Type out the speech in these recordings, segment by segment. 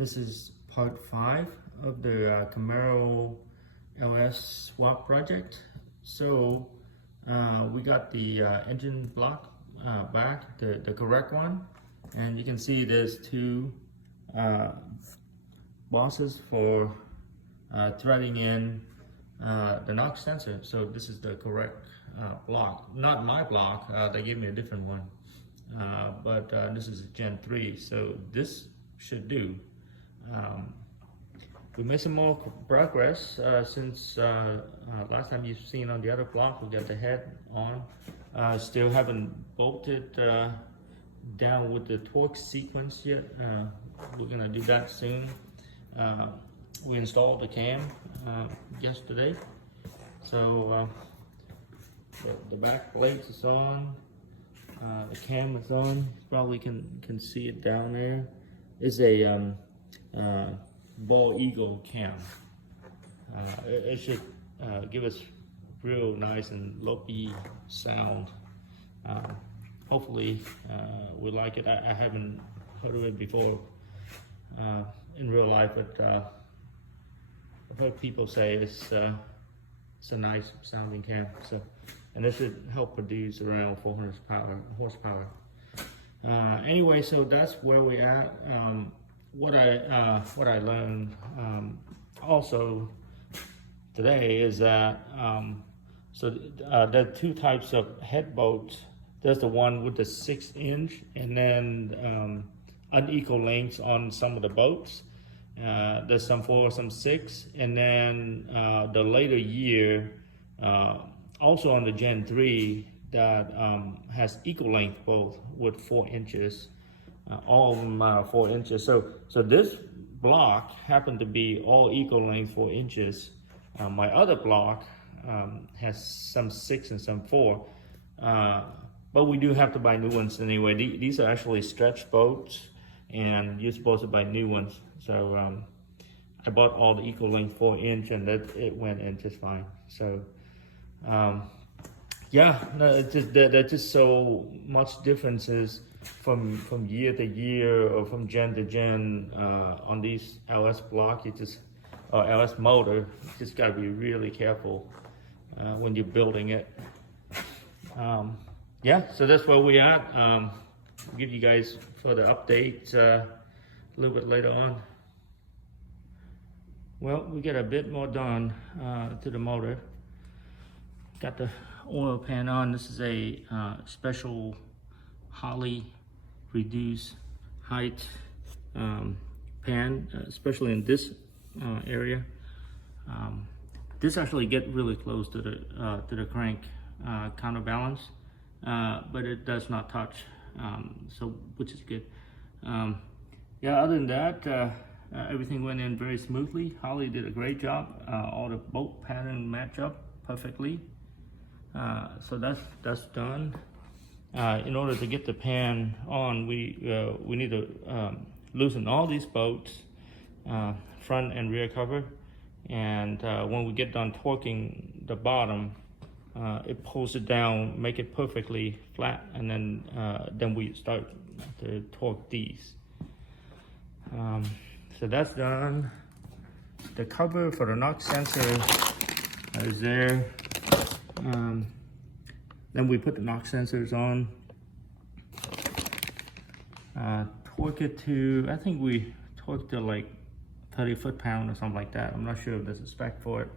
This is part 5 of the Camaro LS swap project. So we got the engine block back, the correct one, and you can see there's two bosses for threading in the NOx sensor. So this is the correct block, not my block. They gave me a different one, but this is Gen 3, so this should do. We made some more progress since last time you've seen on the other block. We got the head on. Still haven't bolted down with the torque sequence yet. We're gonna do that soon. We installed the cam yesterday, so the back plate is on. The cam is on. You probably can see it down there. It's a ball eagle cam. It should give us real nice and lopey sound. Hopefully we like it. I haven't heard of it before in real life, but I've heard people say it's a nice sounding cam. So, and this should help produce around 400 horsepower. Anyway, so that's where we're at. What I learned also today is that there are two types of head bolts. There's the one with the 6-inch and then unequal lengths on some of the bolts. There's some 4, some 6, and then the later year also on the Gen 3 that has equal length both with 4 inches. All of them are 4 inches. So this block happened to be all equal length 4 inches. My other block has some 6 and some 4. But we do have to buy new ones anyway. These are actually stretch bolts, and you're supposed to buy new ones. So I bought all the equal length 4 inch, and it went in just fine. So yeah, no, there's just so much differences from year to year or from gen to gen on these LS block. LS motor, you just got to be really careful when you're building it. Yeah, so that's where we're at. I'll give you guys further updates a little bit later on. Well, we get a bit more done to the motor. Got the oil pan on. This is a special Holley reduced height pan, especially in this area. This actually get really close to the crank counterbalance, but it does not touch, so which is good. Yeah, other than that, everything went in very smoothly. Holley did a great job. All the bolt pattern match up perfectly. So that's done. In order to get the pan on, we need to loosen all these bolts, front and rear cover, and when we get done torquing the bottom, it pulls it down, make it perfectly flat, and then we start to torque these. So that's done. The cover for the NOx sensor is there. Then we put the NOx sensors on. Torque it to, I think we torqued to like 30 foot-pound or something like that. I'm not sure if there's a spec for it.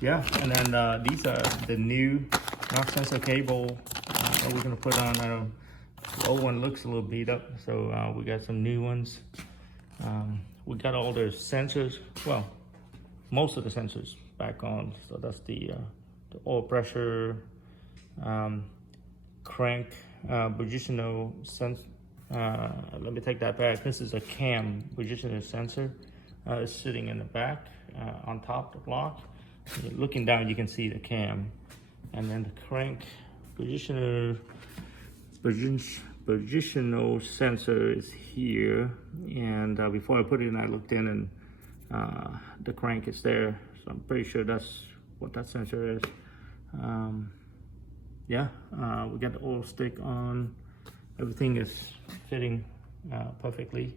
Yeah, and then these are the new NOx sensor cable that we're gonna put on. The old one looks a little beat up, so we got some new ones. We got all the sensors, well, most of the sensors back on. So that's the oil pressure, crank, positional sense. Let me take that back. This is a cam positional sensor. It's sitting in the back on top of the block. Looking down, you can see the cam, and then the crank positional sensor is here. And before I put it in, I looked in, and the crank is there. So I'm pretty sure that's what that sensor is. Yeah, we got the oil stick on. Everything is fitting perfectly.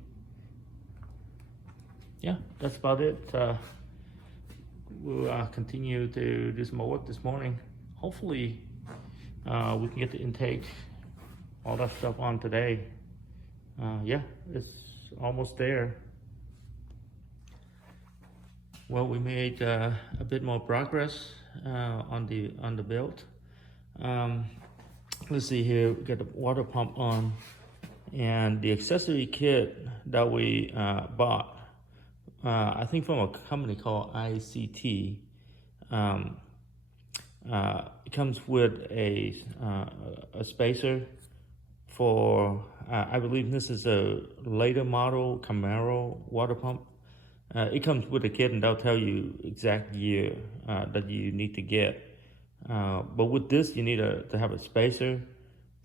Yeah, that's about it. We'll continue to do some more work this morning. Hopefully we can get the intake, all that stuff on today. Yeah, it's almost there. Well, we made a bit more progress on the build. Let's see here, we got the water pump on, and the accessory kit that we bought, I think from a company called ICT. It comes with a spacer for, I believe this is a later model Camaro water pump. It comes with a kit and they'll tell you exact year that you need to get. But with this, you need to have a spacer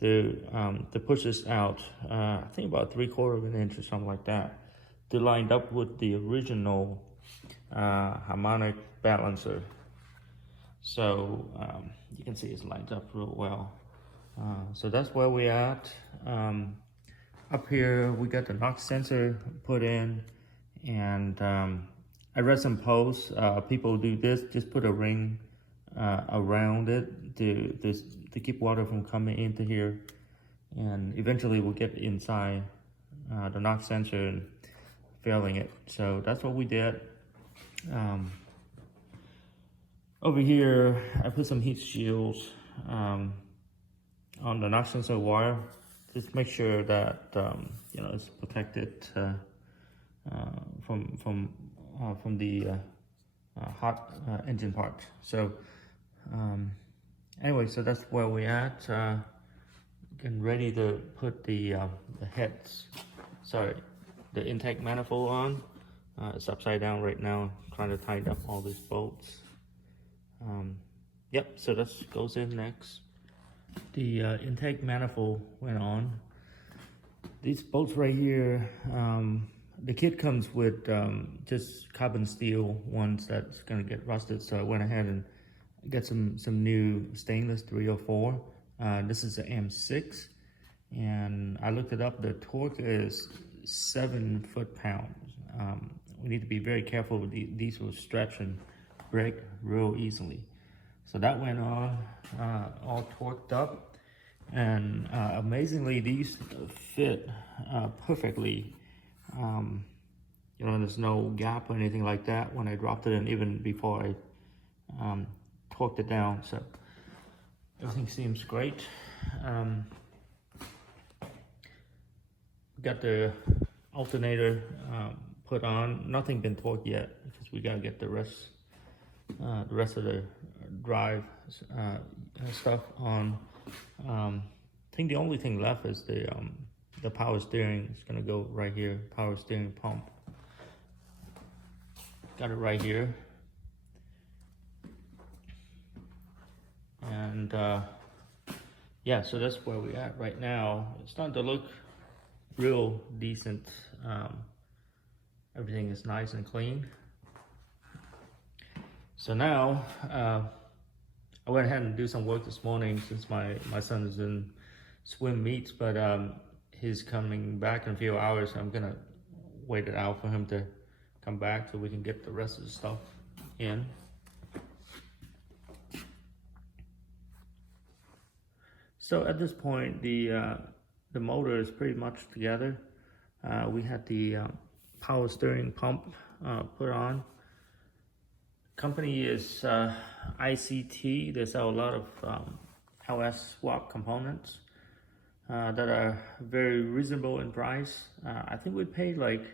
to push this out, I think about 3/4 of an inch or something like that, to line up with the original harmonic balancer. So you can see it's lined up real well. So that's where we're at. Up here, we got the NOx sensor put in, and I read some posts. People do this, just put a ring around it to keep water from coming into here, and eventually we'll get inside the NOx sensor and failing it. So that's what we did. Over here, I put some heat shields on the NOx sensor wire. Just make sure that you know, it's protected from the hot engine part. So anyway, so that's where we're at. Getting ready to put the intake manifold on. It's upside down right now, trying to tighten up all these bolts. Yep, so that goes in next. The intake manifold went on. These bolts right here, the kit comes with just carbon steel ones that's gonna get rusted, so I went ahead and got some new stainless 304. This is an M6, and I looked it up. The torque is 7 foot-pounds. We need to be very careful with these will stretch and break real easily. So that went on, all torqued up, and amazingly these fit perfectly. You know, there's no gap or anything like that when I dropped it in, even before I torqued it down. So everything seems great. Got the alternator put on. Nothing been torqued yet because we gotta get the rest of the drive stuff on. I think the only thing left is the power steering. It's gonna go right here, power steering pump. Got it right here. And yeah, so that's where we're at right now. It's starting to look real decent. Everything is nice and clean. So now I went ahead and do some work this morning since my son is in swim meets, but he's coming back in a few hours. So I'm gonna wait it out for him to come back so we can get the rest of the stuff in. So at this point, the motor is pretty much together. We had the power steering pump put on. Company is ICT. They sell a lot of LS swap components that are very reasonable in price. I think we paid like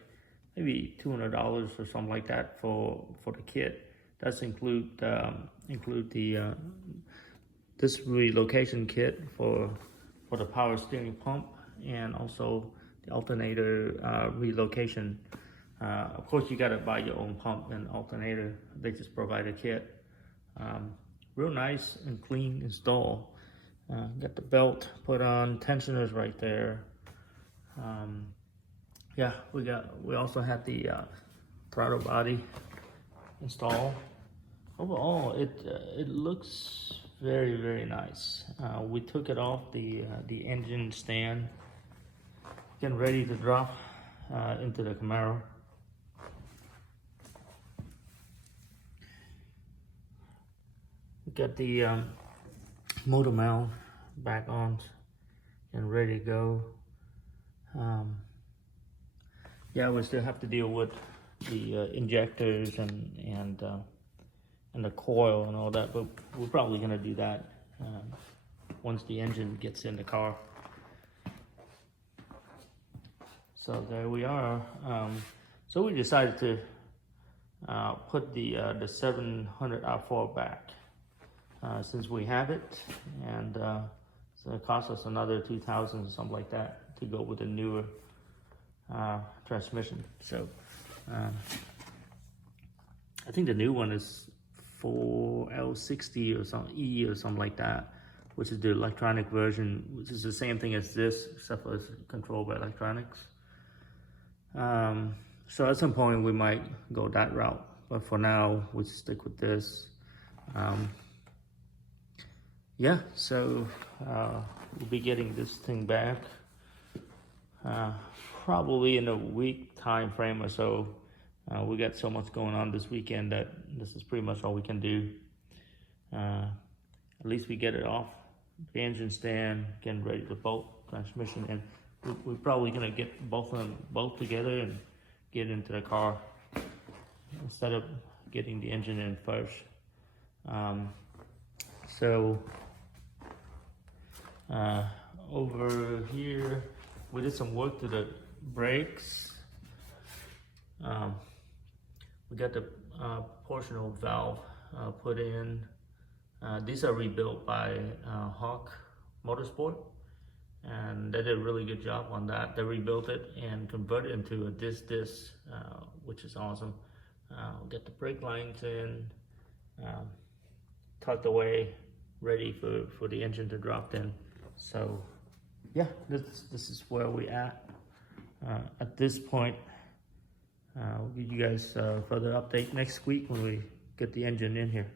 maybe $200 or something like that for the kit. That's include the this relocation kit for the power steering pump, and also the alternator relocation. Of course, you gotta buy your own pump and alternator. They just provide a kit. Real nice and clean install. Got the belt put on, tensioners right there. Yeah, we also had the throttle body installed. Overall, it looks very, very nice. We took it off the engine stand. getting ready to drop into the Camaro. We got the motor mount back on and ready to go. Yeah, we still have to deal with the injectors and the coil and all that, but we're probably gonna do that once the engine gets in the car. So there we are. So we decided to put the 700 R4 back since we have it, and so it cost us another 2,000 or something like that to go with a newer transmission. So I think the new one is 4L60 or something, E or something like that, which is the electronic version, which is the same thing as this, except for it's controlled by electronics. So at some point we might go that route, but for now we stick with this. Yeah, so we'll be getting this thing back probably in a week time frame or so. We got so much going on this weekend that this is pretty much all we can do. At least we get it off the engine stand, getting ready to bolt transmission, and we're probably gonna get both of them both together and get into the car instead of getting the engine in first. Over here we did some work to the brakes. We got the portional valve put in. These are rebuilt by Hawk Motorsport, and they did a really good job on that. They rebuilt it and converted it into a disc, which is awesome. We'll get the brake lines in, tucked away, ready for the engine to drop in. So yeah, this is where we at this point. We'll give you guys further update next week when we get the engine in here.